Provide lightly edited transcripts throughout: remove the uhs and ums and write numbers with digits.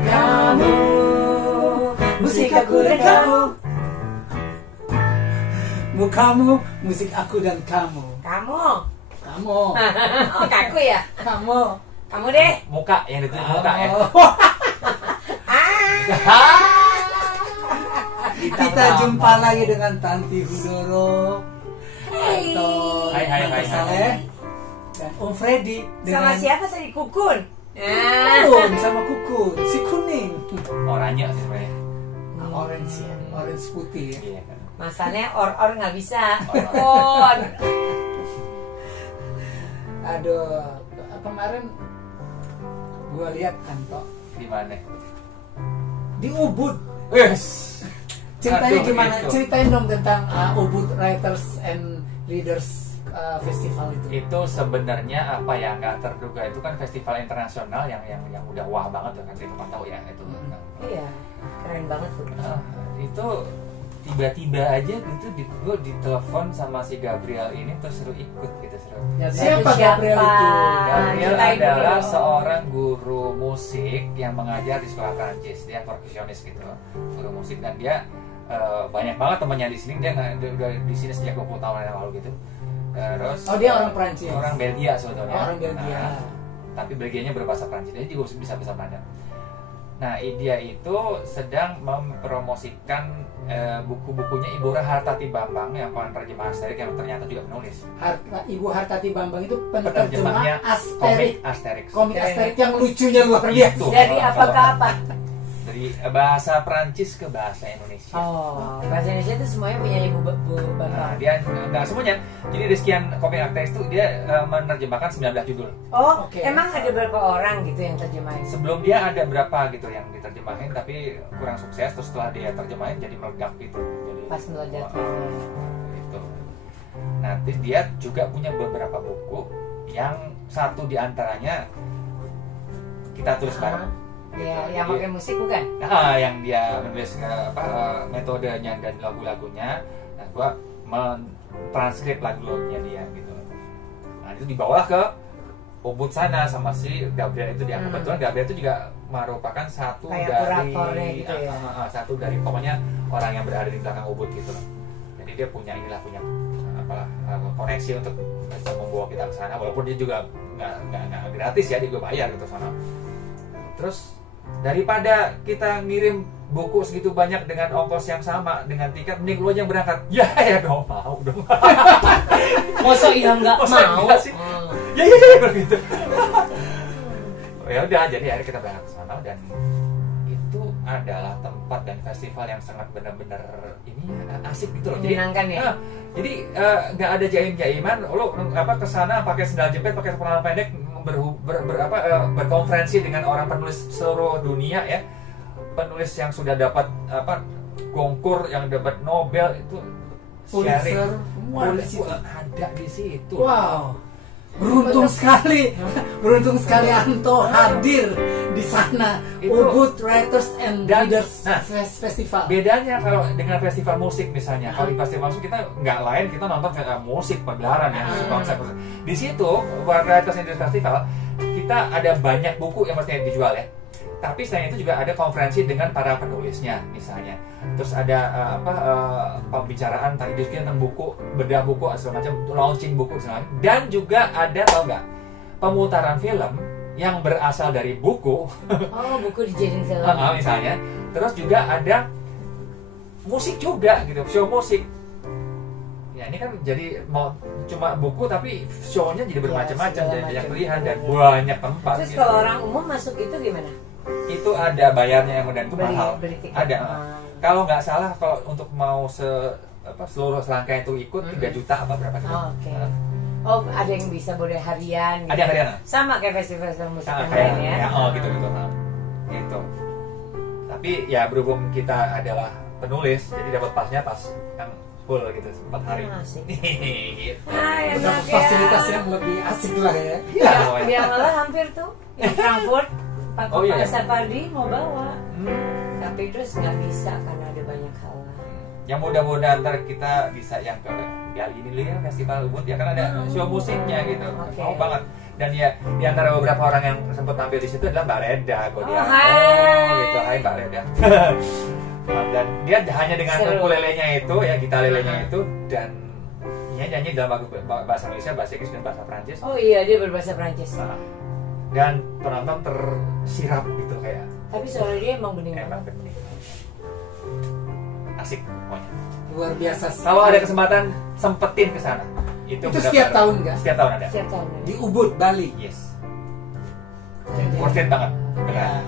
Kamu, musik aku dan kamu. Mukamu, musik aku dan kamu. Kamu. Kamu. Oh, kaku ya? Kamu. Kamu deh. Muka yang ditulis muka ya. Kita jumpa lagi dengan Tanti Hudoro atau Hai. Tante Saleh dan Om Freddy Sama dengan siapa tadi? Kukun. Kukun sama Kukun si kuning. Oranye sih sebenarnya. Orange ya, orange putih ya. Iya kan. Masalahnya or nggak bisa. Kukun. Aduh, kemarin gua lihat kan toh Di mana? di Ubud. Wes. Ceritanya Aduh, gimana? itu. Ceritain dong tentang Ubud Writers and Readers Festival itu. Itu sebenarnya apa ya, nggak terduga. Itu kan festival internasional yang udah wah banget tuh kan, teman tahu ya itu. Iya, keren banget tuh. Itu tiba-tiba aja gitu gue ditelepon sama si Gabriel ini terus suruh ikut gitu, suruh. Siapa Gabriel itu? Gabriel Ceritain adalah dulu. seorang guru musik yang mengajar di sekolah Prancis. Dia perkusionis gitu, guru musik, dan dia banyak banget temannya di sini. Dia udah di sini sejak 20 tahun yang lalu gitu. Terus Dia orang Prancis. orang Belgia sebetulnya. Orang Belgia. Tapi Belgianya berbahasa Prancis. Dia juga bisa bahasa Belanda. Nah, dia itu sedang mempromosikan buku-bukunya Ibu Hartati Bambang yang penerjemah Asterix yang ternyata juga penulis. Ibu Hartati Bambang itu Penerjemahnya penerjemah Asterix. Asterix. Komik Asterix yang lucunya luar biasa. Itu. Dari apa ke apa? Dari bahasa Prancis ke bahasa Indonesia. Oh, bahasa Indonesia itu semuanya punya Ibu Nah, Bambang. dia nggak semuanya. Jadi dari sekian komik Asterix itu dia menerjemahkan 19 judul. Oh, Oke. emang ada berapa orang gitu yang terjemahin? Sebelum dia ada berapa gitu yang diterjemahin, tapi kurang sukses. Terus setelah dia terjemahin jadi meledak gitu. Jadi, Pas meledak. gitu. Nanti dia juga punya beberapa buku yang satu diantaranya kita tulis bareng. Ya, yang Jadi, pakai musik bukan? yang dia menulis metodenya dan lagu-lagunya, nah gua mentranskrip lagu-lagunya dia gitu. Nah itu dibawalah ke Ubud sana sama si Gabriel itu dia. Kebetulan Gabriel itu juga merupakan satu Kayak dari kuratornya gitu ya? satu dari pokoknya orang yang berada di belakang Ubud gitu. Jadi dia punya koneksi untuk bisa membawa kita ke sana, walaupun dia juga nggak gratis ya, dia juga bayar gitu sana. Terus daripada kita ngirim buku segitu banyak dengan ongkos yang sama dengan tiket, mending lu aja yang berangkat. Ya dong, mau dong. Masa iya nggak Masa mau? enggak sih? Ya kalau gitu. Ya udah, jadi akhirnya kita berangkat ke sana, dan itu adalah tempat dan festival yang sangat benar-benar ini asik gitu loh. Jadi Menyenangkan ya? Jadi nggak ada jaim-jaiman, lo ke sana pakai sendal jepit, pakai celana pendek, berkonferensi dengan orang penulis seluruh dunia ya, penulis yang sudah dapat konkur, yang dapat Nobel itu Pulitzer, semua ada di situ. Wow, beruntung sekali Anto hadir di sana. Itu- Ubud Writers and Dan- Readers nah, Festival. Bedanya kalau dengan festival musik misalnya, kalau di festival musik kita nggak lain, kita nonton musik pagelaran ya, konser. Di situ Writers and Readers Festival kita ada banyak buku yang mestinya dijual ya. Tapi selain itu juga ada konferensi dengan para penulisnya misalnya. Terus ada pembicaraan tentang diskusi tentang buku, bedah buku, segala macam, launching buku segala macam. Dan juga ada, tau nggak, pemutaran film yang berasal dari buku. Oh, buku dijadiin film. Misalnya. Terus juga ada musik juga gitu, show musik. Ya ini kan jadi mau cuma buku tapi show-nya jadi bermacam-macam, segala jadi banyak macam. pilihan dan banyak tempat. Terus gitu. kalau orang umum masuk itu gimana? Itu ada bayarnya yang dan itu mahal. Beli tiket. Ada. Kalau nggak salah, kalau untuk mau seluruh serangkaian itu ikut 3 juta apa berapa gitu. Oh, oke. Oh, ada yang bisa boleh harian gitu. Ada harian. Sama kayak festival musik yang Kayak lain ya. gitu. Gitu. Tapi ya berhubung kita adalah penulis, jadi dapat pasnya pas yang full gitu 4 hari. Asik. Gitu. Enak Dapat ya. fasilitas yang lebih asik lah ya. Iya, Dia malah hampir tuh yang Frankfurt Pak Oh, iya. Sapardi mau bawa, Hmm. tapi terus nggak bisa karena ada banyak hal. Yang mudah-mudahan ntar kita bisa yang ke kali ini dulu ya, festival Ubud ya, kan ada show musiknya gitu. Oke. Mau banget. Dan ya di antara beberapa orang yang sempat tampil di situ adalah Mbak Reda Godiano. hai. Gitu, hai Mbak Reda. Dan dia hanya dengan Seru. ukulelenya itu ya, gitar lelenya itu, dan dia nyanyi dalam lagu bahasa Indonesia, bahasa Inggris dan bahasa Prancis. Oh iya, dia berbahasa Prancis. Nah, dan penonton tersirap gitu kayak Tapi suara dia emang bening enak, banget. bening. Asik pokoknya. Luar biasa. Kalau ada kesempatan sempetin ke sana. Itu setiap tahun nggak? Setiap tahun ada. Setiap tahun. Di Ubud, Bali. Yes. Worth it banget. Ya.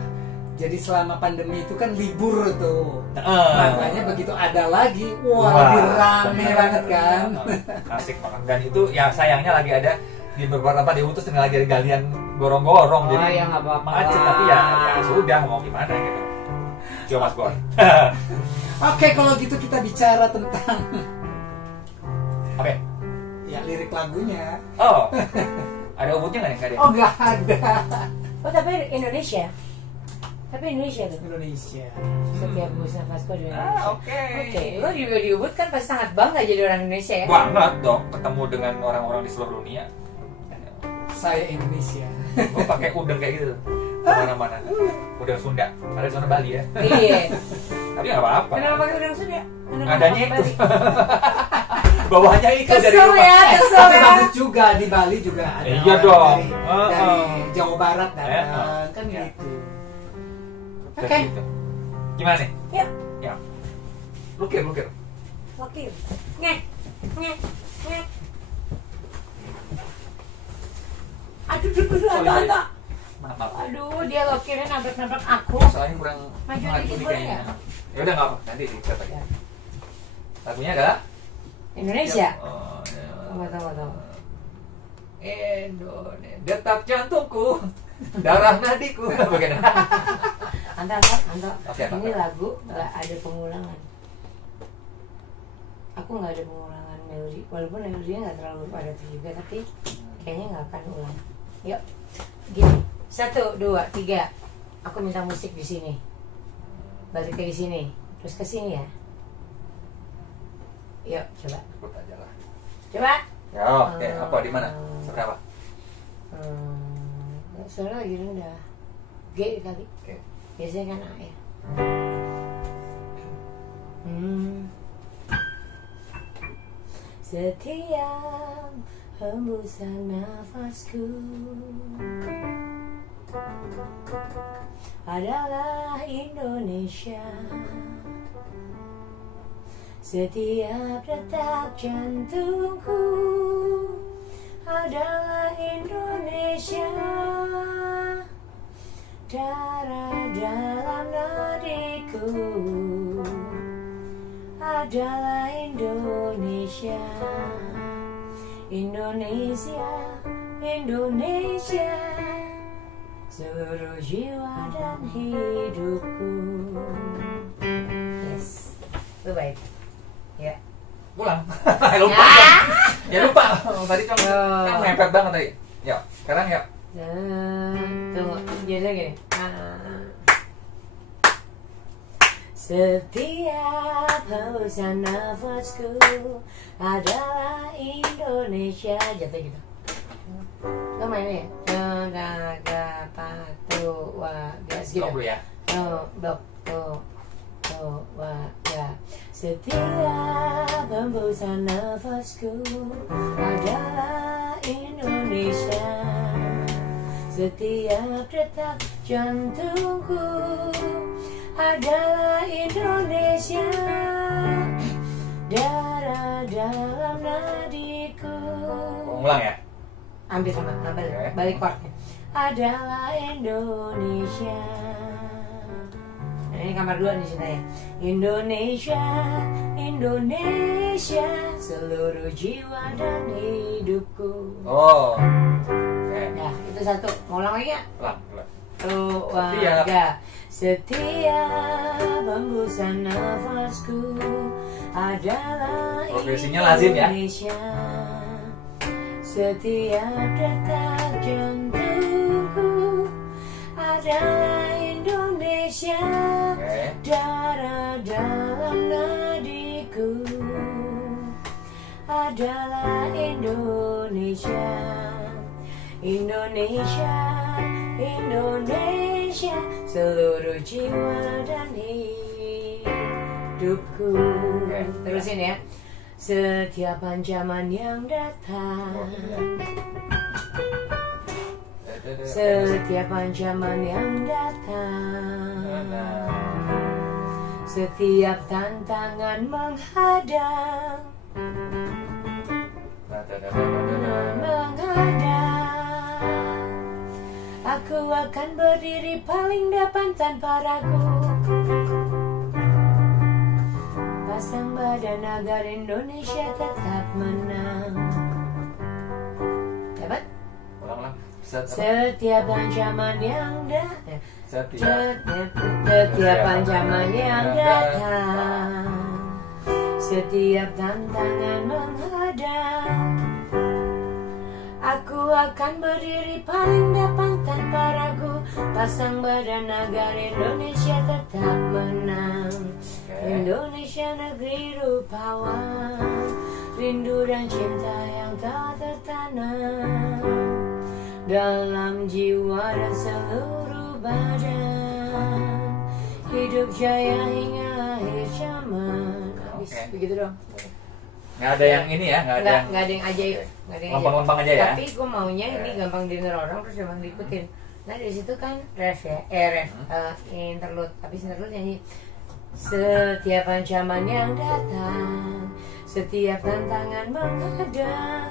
Jadi selama pandemi itu kan libur tuh. Nah, Makanya begitu ada lagi, wah, Wah, lebih rame bener. banget kan. Asik banget. Dan itu ya sayangnya lagi ada di beberapa tempat di Utus lagi ada galian gorong-gorong, Oh, jadi ya nggak apa-apa. macet, tapi ya sudah mau gimana gitu. Coba Mas Gor. Oke, kalau gitu kita bicara tentang Oke. ya lirik lagunya. Oh. Ada ubudnya nggak nih? Nggak ada. Oh, nggak ada. Oh tapi Indonesia. Tapi Indonesia tuh. Indonesia. Setiap Gus Nafasco di Indonesia. Oke. Oke, lo juga di Ubud kan pasti sangat bangga jadi orang Indonesia ya. Banget dong ketemu dengan orang-orang di seluruh dunia. Saya Indonesia. Gue pakai udeng kayak gitu kemana-mana. Udeng Sunda. Ada di sana Bali ya. Iya. Tapi nggak apa-apa. Kenapa pakai udang Sunda? Kenapa Adanya pakai itu. Bali? Bawahnya itu dari Kesel rumah. ya, kesel Tapi ya. bagus juga di Bali juga ada. Iya orang dong. Dari Jawa Barat datang kan Iya. gitu. Dan Oke. gitu. Gimana nih? Yuk, Ya. Lukir. wakil. Ngek, ngek, ngek. Aduh, anta. Maaf. Aduh, dia lokirnya nabrak-nabrak aku. Soalnya kurang Maju maju dikit nih boleh kayaknya. nggak? Ya udah nggak apa. Nanti dicat lagi. Ya. Lagunya adalah Indonesia. Oh, ya. Tunggu. Indonesia, detak jantungku, darah nadiku. Bagaimana? Anta. Oke, Ini Anta. lagu nggak ada pengulangan. Aku nggak ada pengulangan melodi, walaupun melodinya nggak terlalu padat juga, tapi kayaknya nggak akan ulang. Yuk, gini, 1, 2, 3. Aku minta musik di sini. Balik ke sini, terus ke sini ya. Yuk, coba. Ikut aja lah. Coba. Ya, oke. Apa di mana? Seberapa? Suara lagi rendah. G kali. Oke. Biasanya kan A ya. Setiap hembusan nafasku adalah Indonesia. Setiap detak jantungku adalah Indonesia. Darah dalam nadiku adalah Indonesia. Indonesia, seluruh jiwa dan hidupku. Yes, itu baik. Ya. Pulang. Lupa. Ya lupa. Tadi cuma kan mepet banget tadi. Ya, sekarang ya. Tunggu, jadi gini. Setiap hembusan nafasku adalah Indonesia. Jatuh gitu. Lo mainnya ya? Naga patu wagas gitu. Stop dulu ya. Blok waga. Setiap hembusan nafasku adalah Indonesia. Setiap detak jantungku adalah Indonesia. Darah dalam nadiku. Ulang ya. Ambil sama, balik chordnya. Adalah Indonesia. Nah, ini kamar 2 nih Cinta ya. Indonesia, seluruh jiwa dan hidupku. Oh. Oke. Nah, itu 1. Mau ulang lagi ya? Ulang. Keluarga. Setiap hembusan nafasku adalah Progresinya lazim ya. Indonesia. Setiap detak jantungku adalah Indonesia. Oke. Darah dalam nadiku adalah Indonesia. Indonesia, Indonesia, seluruh jiwa dan hidupku. Terusin ya. Setiap ancaman yang datang, setiap ancaman yang datang, setiap tantangan menghadang, aku akan berdiri paling depan tanpa ragu, pasang badan agar Indonesia tetap menang. Dapat? Ulang-ulang. Setiap ancaman yang datang, Setiap ancaman yang datang, setiap tantangan menghadang, aku akan berdiri paling depan tanpa ragu, pasang badan agar Indonesia tetap menang. Indonesia negeri rupawan, rindu dan cinta yang tak tertanam dalam jiwa dan seluruh badan, hidup jaya hingga akhir zaman. Habis begitu dong. Nggak ada yang ini ya, nggak ada yang ajaib, nggak ada yang lempeng-lempeng aja ya. Tapi gue maunya ini gampang denger orang terus gampang diikutin. Nah dari situ kan ref ya, interlude. Habis interlude nyanyi. Setiap ancaman yang datang, setiap tantangan menghadang,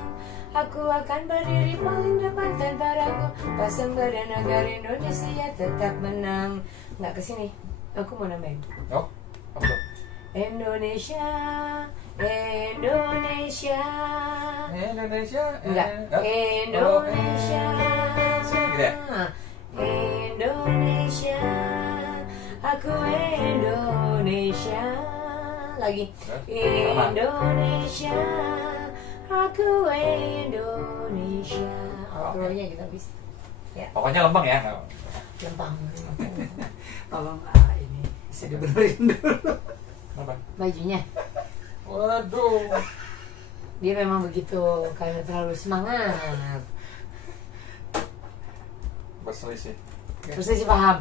aku akan berdiri paling depan tanpa ragu, pasang badan agar Indonesia tetap menang. Nggak kesini, aku mau nambahin. Oh, apa tuh? Indonesia, Indonesia, Indonesia. enggak, Indonesia, Gitu ya? Indonesia, aku Indonesia, lagi Indonesia, aku Indonesia. Outro-nya gitu habis. Ya, Pokoknya lempeng ya. lempang. Tolong ini bisa dibenerin dulu. Apa? Bajunya, Waduh. dia memang begitu, karena terlalu semangat. Berselisih. Terus sih paham.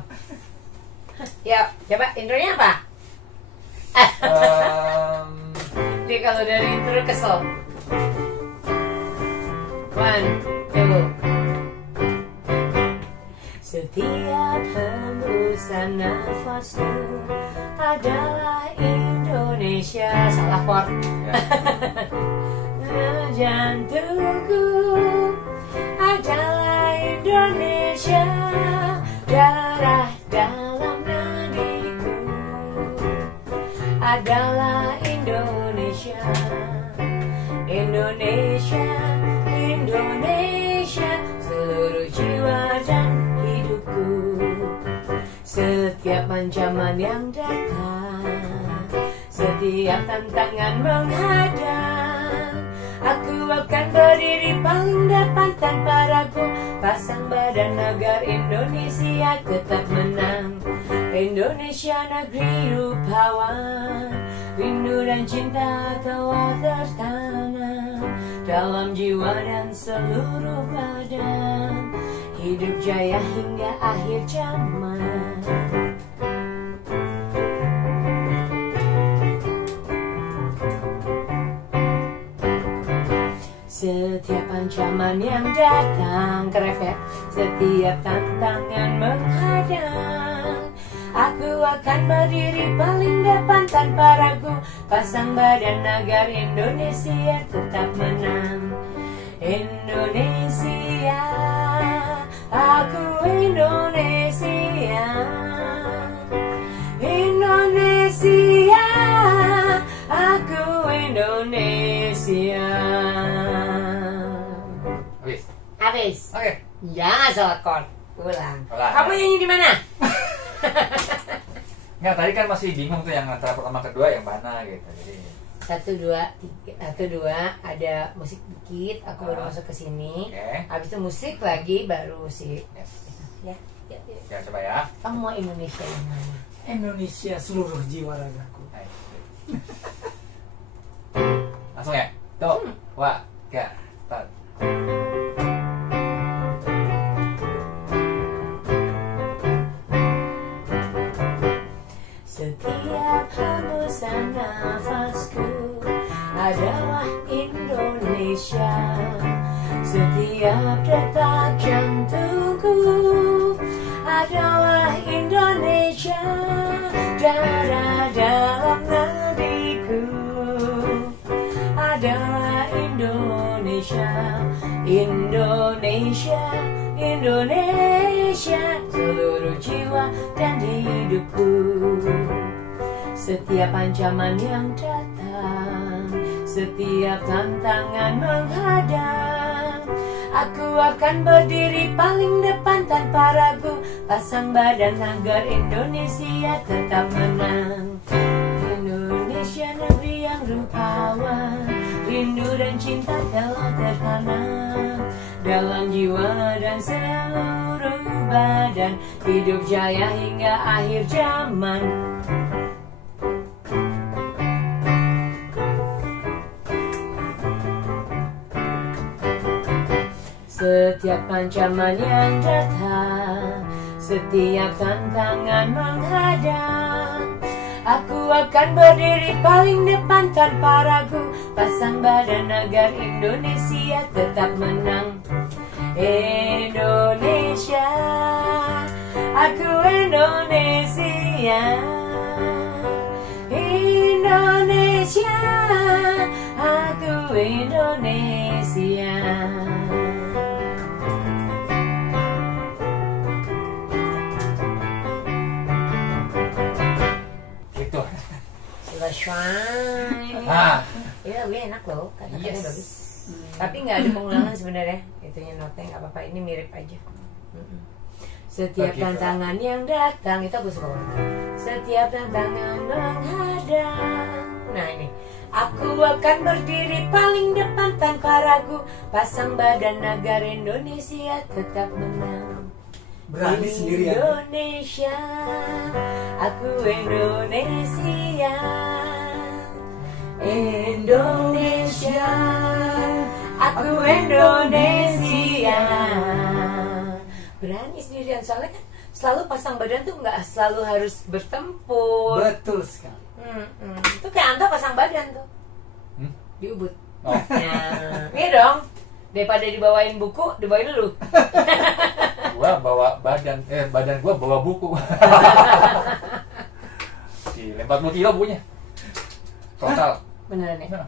Ya, coba intronya apa? Dia kalau dari intro kesel. 1, 2. Setiap hembusan nafasku adalah Indonesia. Salah chord. Jantungku adalah Indonesia. Darah dalam nadiku adalah Indonesia. Indonesia, Indonesia, seluruh jiwa dan hidupku. Setiap ancaman yang datang, setiap tantangan menghadang, aku akan berdiri paling depan tanpa ragu, pasang badan agar Indonesia tetap menang. Indonesia negeri rupawan, rindu dan cinta telah tertanam dalam jiwa dan seluruh badan, hidup jaya hingga akhir zaman. Setiap ancaman yang datang, keref ya, setiap tantangan menghadang, aku akan berdiri paling depan tanpa ragu, pasang badan agar Indonesia tetap menang. Indonesia, aku Indonesia, Indonesia, aku Indonesia. Habis. Oke. Jangan salah chord. Ulang. Ulang. Kamu nyanyi di mana? Nggak, tadi kan masih bingung tuh yang antara pertama kedua yang mana gitu. Jadi 1, 2, 3, 1, 2 ada musik dikit, aku baru masuk ke sini. Oke. Habis itu musik lagi baru si Yes. ya. Ya coba ya. Kamu mau Indonesia yang mana? Indonesia seluruh jiwa ragaku. Langsung ya. Tuh. 2, 3, 4. Setiap detak jantungku adalah Indonesia, darah dalam nadiku adalah Indonesia, Indonesia, Indonesia, seluruh jiwa dan hidupku. Setiap ancaman yang datang, setiap tantangan menghadang, aku akan berdiri paling depan tanpa ragu, pasang badan agar Indonesia tetap menang. Indonesia negeri yang rupawan, rindu dan cinta telah tertanam dalam jiwa dan seluruh badan, hidup jaya hingga akhir zaman. Setiap ancaman yang datang, setiap tantangan menghadang, aku akan berdiri paling depan tanpa ragu, pasang badan agar Indonesia tetap menang. Indonesia, aku Indonesia, Indonesia, aku Indonesia. Gitu. Selesai. Nah, Ya, gue enak loh, kata-katanya Yes. bagus. Tapi nggak ada pengulangan sebenarnya, itunya notnya nggak apa-apa, ini mirip aja. Setiap Begitu. tantangan yang datang, itu aku suka banget. Setiap tantangan menghadang. Nah ini, aku akan berdiri paling depan tanpa ragu, pasang badan agar Indonesia tetap menang. Berani sendirian. Indonesia, aku Indonesia, Indonesia, aku Indonesia. Berani sendirian, soalnya kan selalu pasang badan tuh nggak selalu harus bertempur. Betul sekali. Itu kayak Anta pasang badan tuh di Ubud. oh, Nah, iya dong. Daripada dibawain buku, dibawain dulu. gua bawa badan gua bawa buku. Gila, 40 kilo bukunya. Total. Beneran ya? Nah,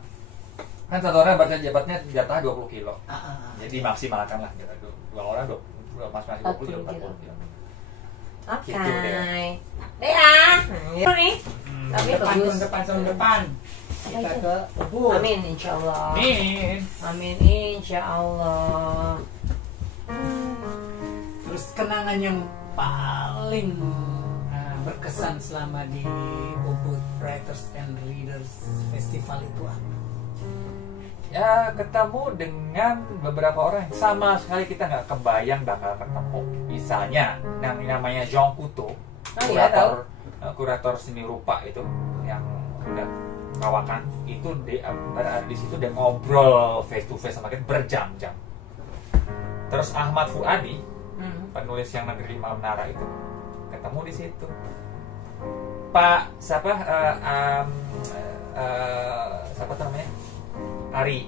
kan satu orang jabatnya jatah 20 kilo. Jadi maksimalkan lah. Dua orang, masing-masing 20 kilo, 40 kilo. Oke. Gitu deh. Dea. Ini nih. Tapi bagus. Tahun depan. Kita ke Ubud. Amin insyaallah. Amin. Amin insyaallah. Terus kenangan yang paling berkesan selama di Ubud Writers and Readers Festival itu apa? Ya, ketemu dengan beberapa orang yang sama sekali kita nggak kebayang bakal ketemu. Misalnya, yang namanya Jean Coutu, iya, kurator seni rupa itu yang udah kawakan itu berada di situ dan ngobrol face to face sama kita berjam-jam. Terus Ahmad Fuadi, penulis yang Negeri Malam Nara itu ketemu di situ. Pak siapa siapa namanya? Ari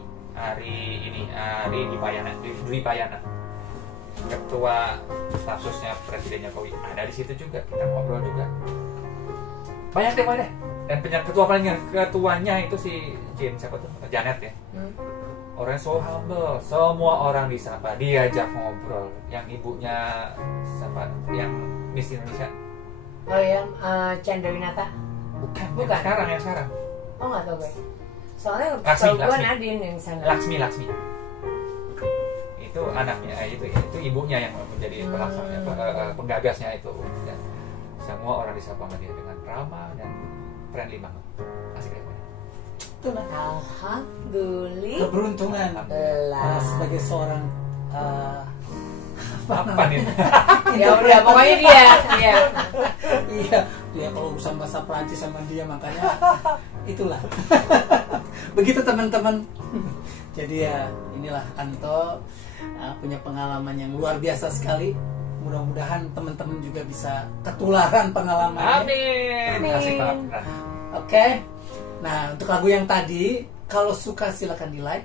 Dwi Payana, ketua staf susnya Presiden Jokowi ada di situ juga, kita ngobrol juga. Banyak deh. Dan ketuanya itu si siapa tuh? Janet ya. Orangnya so humble, semua orang disapa, diajak ngobrol. Yang ibunya siapa? Yang Miss Indonesia. Oh ya, Chandra Winata. Bukan. Bukan. Yang sekarang. Oh nggak tahu gue. Soalnya Laksmi, kalau gue Laksmi. Nadine yang sana. Laksmi. Itu anaknya, itu ibunya yang menjadi pelaksana, penggagasnya itu. Dan semua orang disapa sama dia dengan ramah dan friendly banget. Asik deh. Itulah Alhamdulillah. keberuntungan sebagai seorang Apa nih? Ya udah, pokoknya dia. Iya. iya, dia kalau urusan bahasa Prancis sama dia, makanya itulah. Begitu teman-teman. Jadi ya inilah Anto punya pengalaman yang luar biasa sekali. Mudah-mudahan teman-teman juga bisa ketularan pengalamannya. Amin. Asik banget. Oke. Nah, untuk lagu yang tadi, kalau suka silakan di like.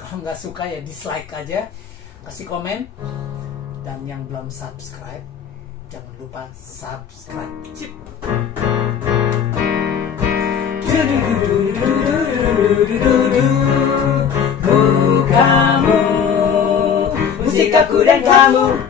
Kalau nggak suka ya dislike aja, kasih komen. Dan yang belum subscribe, jangan lupa subscribe. Cip. Kamu, musik aku dan kamu.